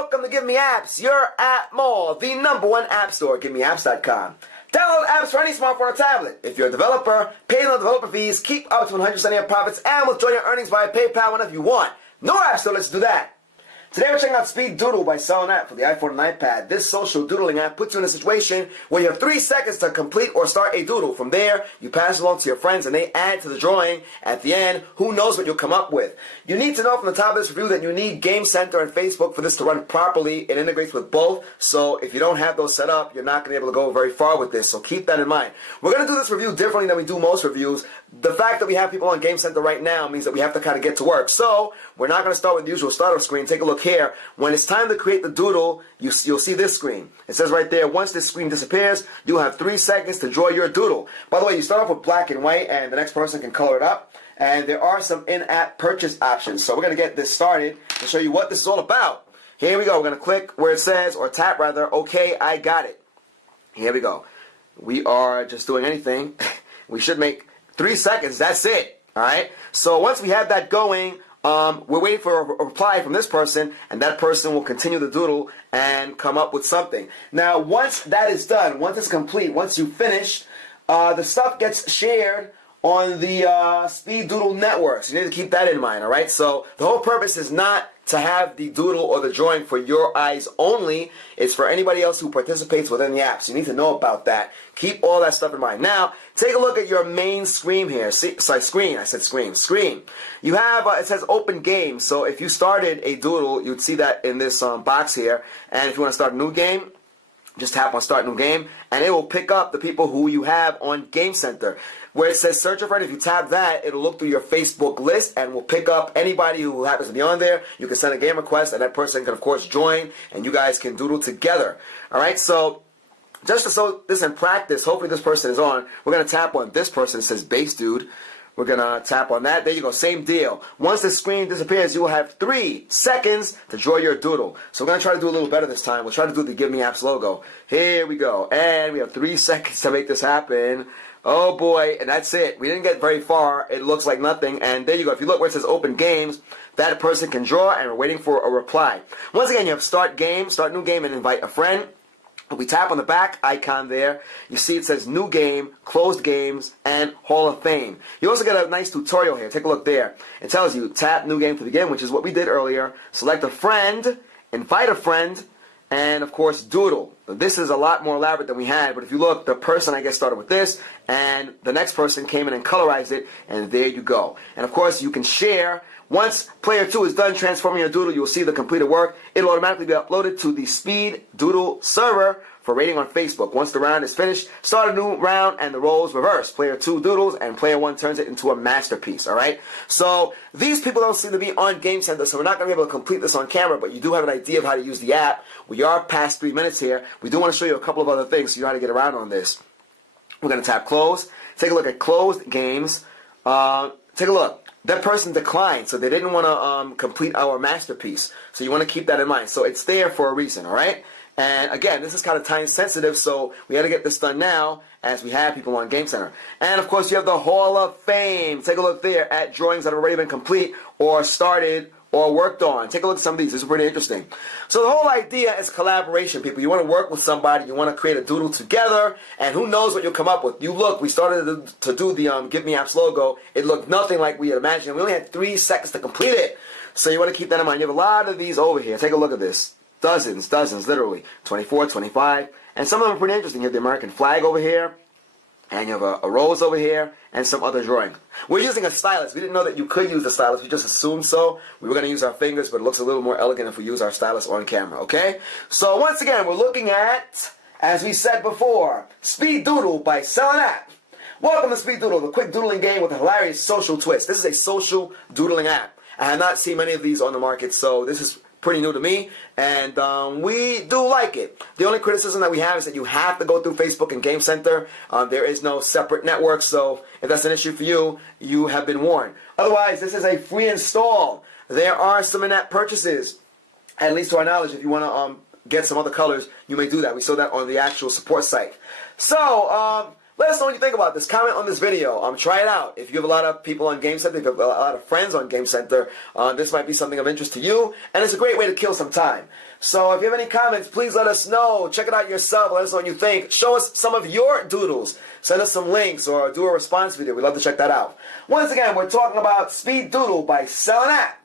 welcome to GiveMeApps, your app mall, the #1 app store, GiveMeApps.com. Download apps for any smartphone or tablet. If you're a developer, pay no developer fees, keep up to 100% of your profits, and withdraw your earnings via PayPal whenever you want. No app store lets you do that. Today we're checking out Speedoodle by selling app for the iPhone and iPad. This social doodling app puts you in a situation where you have 3 seconds to complete or start a doodle. From there, you pass it along to your friends and they add to the drawing. At the end, who knows what you'll come up with. You need to know from the top of this review that you need Game Center and Facebook for this to run properly. It integrates with both, so if you don't have those set up, you're not going to be able to go very far with this, so keep that in mind. We're going to do this review differently than we do most reviews. The fact that we have people on Game Center right now means that we have to kind of get to work. So, we're not going to start with the usual startup screen. Take a look here. When it's time to create the doodle, you'll see this screen. It says right there, once this screen disappears, you'll have 3 seconds to draw your doodle. By the way, you start off with black and white, and the next person can color it up. And there are some in-app purchase options. So we're going to get this started to show you what this is all about. Here we go. We're going to click where it says, or tap rather, okay, I got it. Here we go. We are just doing anything. We should make 3 seconds. That's it. All right. So once we have that going, we're waiting for a reply from this person, and that person will continue the doodle and come up with something. Now, once that is done, once it's complete, once you finish, the stuff gets shared on the Speedoodle network. So you need to keep that in mind, all right? So the whole purpose is not to have the doodle or the drawing for your eyes only. It's for anybody else who participates within the app. So you need to know about that. Keep all that stuff in mind. Now, take a look at your main screen here. Screen. I said screen. Screen. You have, it says open game. So if you started a doodle, you'd see that in this box here. And if you want to start a new game, just tap on Start New Game, and it will pick up the people who you have on Game Center. Where it says Search a Friend, if you tap that, it'll look through your Facebook list and will pick up anybody who happens to be on there. You can send a game request, and that person can, of course, join, and you guys can doodle together. All right, so just to show this in practice, hopefully this person is on, we're going to tap on this person. It says Base Dude. We're going to tap on that. There you go. Same deal. Once the screen disappears, you will have 3 seconds to draw your doodle. So we're going to try to do a little better this time. We'll try to do the GiveMeApps logo. Here we go. And we have 3 seconds to make this happen. Oh boy. And that's it. We didn't get very far. It looks like nothing. And there you go. If you look where it says Open Games, that person can draw, and we're waiting for a reply. Once again, you have Start Game, Start New Game, and Invite a Friend. We tap on the back icon there. You see it says New Game, Closed Games, and Hall of Fame. You also get a nice tutorial here. Take a look there. It tells you tap New Game to begin, which is what we did earlier. Select a friend, invite a friend, and of course doodle. This is a lot more elaborate than we had, but if you look, the person I guess started with this, and the next person came in and colorized it, and there you go. And of course you can share. Once player 2 is done transforming your doodle, you'll see the completed work. It'll automatically be uploaded to the Speedoodle server for rating on Facebook. Once the round is finished, start a new round and the roles reverse. Player 2 doodles and player 1 turns it into a masterpiece, alright? So these people don't seem to be on Game Center, so we're not going to be able to complete this on camera, but you do have an idea of how to use the app. We are past 3 minutes here. We do want to show you a couple of other things so you know how to get around on this. We're going to tap Close. Take a look at Closed Games. Take a look. That person declined, so they didn't want to complete our masterpiece. So you want to keep that in mind. So it's there for a reason, all right? And again, this is kind of time sensitive, so we got to get this done now as we have people on Game Center. And of course, you have the Hall of Fame. Take a look there at drawings that have already been complete or started or worked on. Take a look at some of these. This is pretty interesting. So the whole idea is collaboration, people. You want to work with somebody. You want to create a doodle together, and who knows what you'll come up with. You look, we started to do the GiveMeApps logo. It looked nothing like we had imagined. We only had 3 seconds to complete it. So you want to keep that in mind. You have a lot of these over here. Take a look at this. Dozens, literally. 24, 25. And some of them are pretty interesting. You have the American flag over here. And you have a rose over here, and some other drawing. We're using a stylus. We didn't know that you could use the stylus. We just assumed so. We were going to use our fingers, but it looks a little more elegant if we use our stylus on camera, okay? So once again, we're looking at, as we said before, Speedoodle by selling app. Welcome to Speedoodle, the quick doodling game with a hilarious social twist. This is a social doodling app. I have not seen many of these on the market, so this is pretty new to me, and we do like it. The only criticism that we have is that you have to go through Facebook and Game Center. There is no separate network, so if that's an issue for you, you have been warned. Otherwise, this is a free install. There are some in-app purchases, at least to our knowledge. If you want to get some other colors, you may do that. We saw that on the actual support site. So, Let us know what you think about this. Comment on this video. Try it out. If you have a lot of people on Game Center, if you have a lot of friends on Game Center, this might be something of interest to you, and it's a great way to kill some time. So if you have any comments, please let us know. Check it out yourself. Let us know what you think. Show us some of your doodles. Send us some links or do a response video. We'd love to check that out. Once again, we're talking about Speedoodle by Sell an App.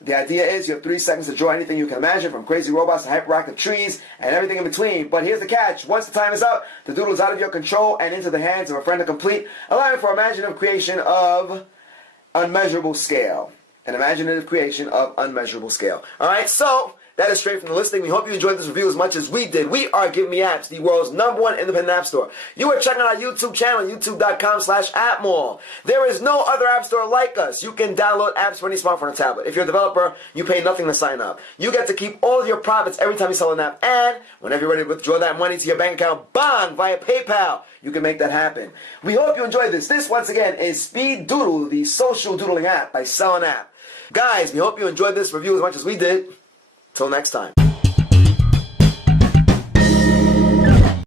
The idea is you have 3 seconds to draw anything you can imagine, from crazy robots to hyperactive trees and everything in between. But here's the catch. Once the time is up, the doodle is out of your control and into the hands of a friend to complete, allowing for imaginative creation of unmeasurable scale. An imaginative creation of unmeasurable scale. Alright, so that is straight from the listing. We hope you enjoyed this review as much as we did. We are GiveMeApps, the world's #1 independent app store. You are checking out our YouTube channel, youtube.com/appmall. There is no other app store like us. You can download apps for any smartphone or tablet. If you're a developer, you pay nothing to sign up. You get to keep all of your profits every time you sell an app. And whenever you're ready to withdraw that money to your bank account, bang, via PayPal, you can make that happen. We hope you enjoyed this. This, once again, is Speedoodle, the social doodling app by Sell an App. Guys, we hope you enjoyed this review as much as we did. Till next time.